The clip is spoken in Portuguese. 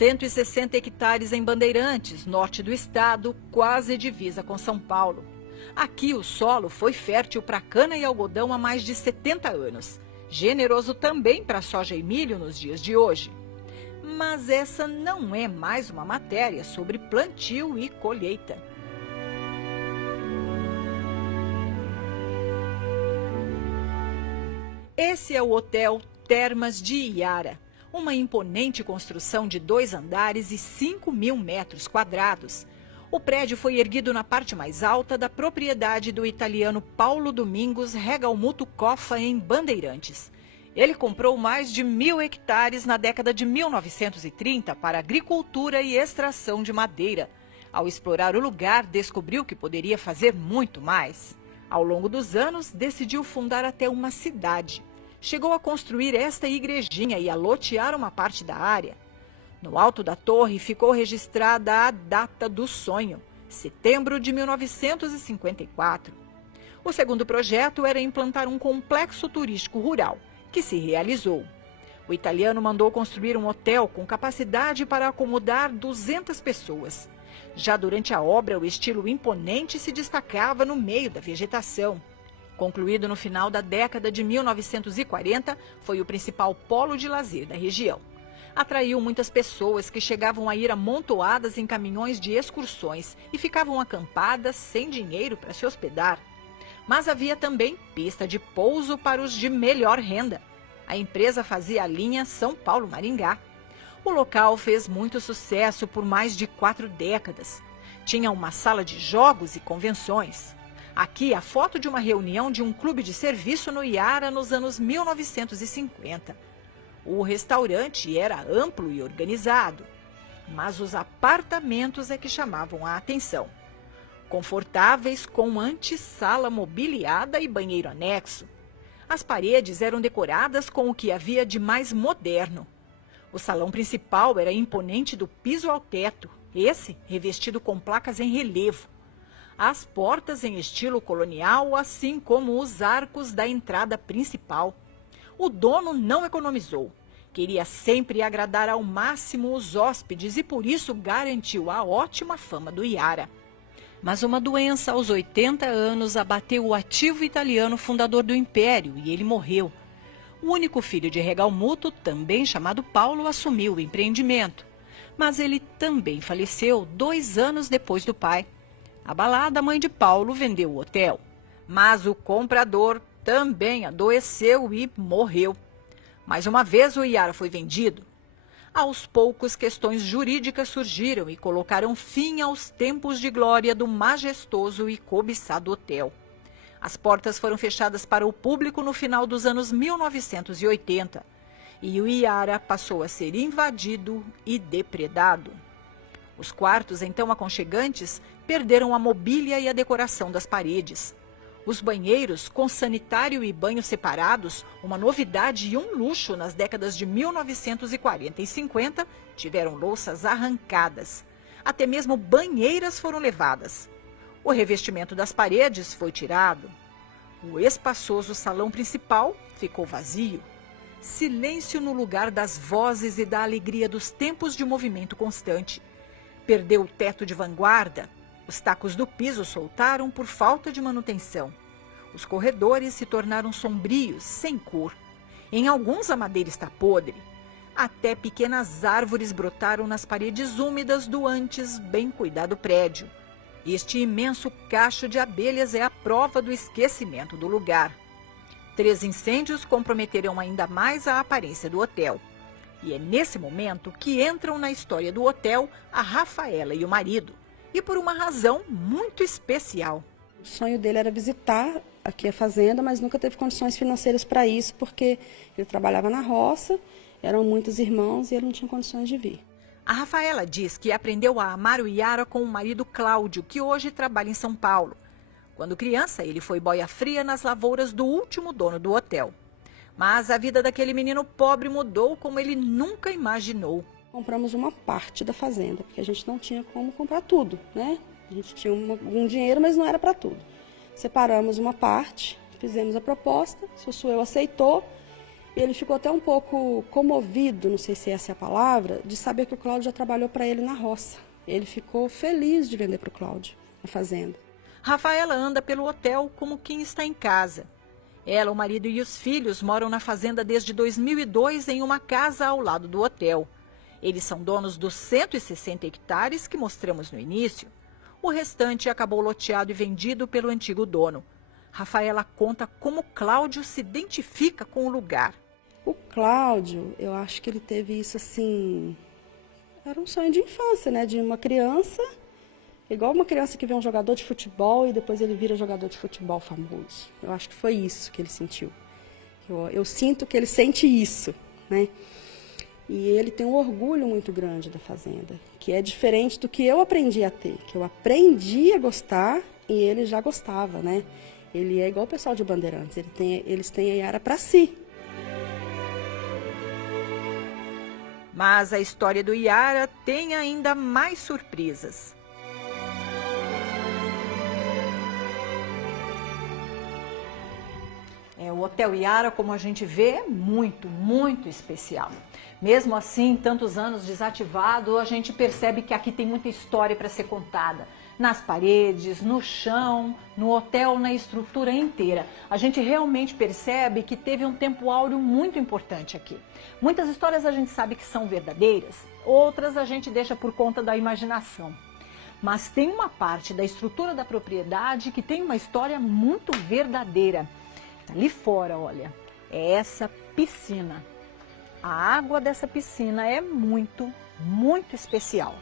160 hectares em Bandeirantes, norte do estado, quase divisa com São Paulo. Aqui o solo foi fértil para cana e algodão há mais de 70 anos. Generoso também para soja e milho nos dias de hoje. Mas essa não é mais uma matéria sobre plantio e colheita. Esse é o Hotel Termas de Iara, uma imponente construção de 2 andares e 5.000 metros quadrados. O prédio foi erguido na parte mais alta da propriedade do italiano Paulo Domingos Regalmuto Coffa, em Bandeirantes. Ele comprou mais de 1.000 hectares na década de 1930 para agricultura e extração de madeira. Ao explorar o lugar, descobriu que poderia fazer muito mais. Ao longo dos anos, decidiu fundar até uma cidade. Chegou a construir esta igrejinha e a lotear uma parte da área. No alto da torre ficou registrada a data do sonho, setembro de 1954. O segundo projeto era implantar um complexo turístico rural, que se realizou. O italiano mandou construir um hotel com capacidade para acomodar 200 pessoas. Já durante a obra, o estilo imponente se destacava no meio da vegetação. Concluído no final da década de 1940, foi o principal polo de lazer da região. Atraiu muitas pessoas que chegavam a ir amontoadas em caminhões de excursões e ficavam acampadas sem dinheiro para se hospedar. Mas havia também pista de pouso para os de melhor renda. A empresa fazia a linha São Paulo-Maringá. O local fez muito sucesso por mais de 4 décadas. Tinha uma sala de jogos e convenções. Aqui a foto de uma reunião de um clube de serviço no Iara nos anos 1950. O restaurante era amplo e organizado, mas os apartamentos é que chamavam a atenção. Confortáveis, com antessala mobiliada e banheiro anexo. As paredes eram decoradas com o que havia de mais moderno. O salão principal era imponente do piso ao teto, esse revestido com placas em relevo. As portas em estilo colonial, assim como os arcos da entrada principal. O dono não economizou. Queria sempre agradar ao máximo os hóspedes e por isso garantiu a ótima fama do Iara. Mas uma doença aos 80 anos abateu o ativo italiano fundador do Império e ele morreu. O único filho de Regalmuto, também chamado Paulo, assumiu o empreendimento. Mas ele também faleceu 2 anos depois do pai. Abalada, a mãe de Paulo vendeu o hotel. Mas o comprador também adoeceu e morreu. Mais uma vez o Iara foi vendido. Aos poucos, questões jurídicas surgiram e colocaram fim aos tempos de glória do majestoso e cobiçado hotel. As portas foram fechadas para o público no final dos anos 1980 e o Iara passou a ser invadido e depredado. Os quartos, então aconchegantes, perderam a mobília e a decoração das paredes. Os banheiros, com sanitário e banho separados, uma novidade e um luxo nas décadas de 1940 e 50, tiveram louças arrancadas. Até mesmo banheiras foram levadas. O revestimento das paredes foi tirado. O espaçoso salão principal ficou vazio. Silêncio no lugar das vozes e da alegria dos tempos de movimento constante. Perdeu o teto de vanguarda. Os tacos do piso soltaram por falta de manutenção. Os corredores se tornaram sombrios, sem cor. Em alguns a madeira está podre. Até pequenas árvores brotaram nas paredes úmidas do antes bem cuidado prédio. Este imenso cacho de abelhas é a prova do esquecimento do lugar. 3 incêndios comprometeram ainda mais a aparência do hotel. E é nesse momento que entram na história do hotel a Rafaela e o marido. E por uma razão muito especial. O sonho dele era visitar aqui a fazenda, mas nunca teve condições financeiras para isso, porque ele trabalhava na roça, eram muitos irmãos e ele não tinha condições de vir. A Rafaela diz que aprendeu a amar o Iara com o marido Cláudio, que hoje trabalha em São Paulo. Quando criança, ele foi boia fria nas lavouras do último dono do hotel. Mas a vida daquele menino pobre mudou como ele nunca imaginou. Compramos uma parte da fazenda, porque a gente não tinha como comprar tudo, né? A gente tinha algum dinheiro, mas não era para tudo. Separamos uma parte, fizemos a proposta, Sussuel aceitou Ele ficou até um pouco comovido, não sei se essa é a palavra, de saber que o Cláudio já trabalhou para ele na roça. Ele ficou feliz de vender para o Cláudio a fazenda. Rafaela anda pelo hotel como quem está em casa. Ela, o marido e os filhos moram na fazenda desde 2002 em uma casa ao lado do hotel. Eles são donos dos 160 hectares que mostramos no início. O restante acabou loteado e vendido pelo antigo dono. Rafaela conta como Cláudio se identifica com o lugar. O Cláudio, eu acho que ele teve isso assim, era um sonho de infância, né? De uma criança, igual uma criança que vê um jogador de futebol e depois ele vira jogador de futebol famoso. Eu acho que foi isso que ele sentiu. Eu sinto que ele sente isso, né? E ele tem um orgulho muito grande da fazenda, que é diferente do que eu aprendi a ter, que eu aprendi a gostar e ele já gostava, né? Ele é igual o pessoal de Bandeirantes, eles têm a Iara para si. Mas a história do Iara tem ainda mais surpresas. O Hotel Iara, como a gente vê, é muito, muito especial. Mesmo assim, tantos anos desativado, a gente percebe que aqui tem muita história para ser contada. Nas paredes, no chão, no hotel, na estrutura inteira. A gente realmente percebe que teve um tempo áureo muito importante aqui. Muitas histórias a gente sabe que são verdadeiras, outras a gente deixa por conta da imaginação. Mas tem uma parte da estrutura da propriedade que tem uma história muito verdadeira. Ali fora, olha, é essa piscina. A água dessa piscina é muito, muito especial.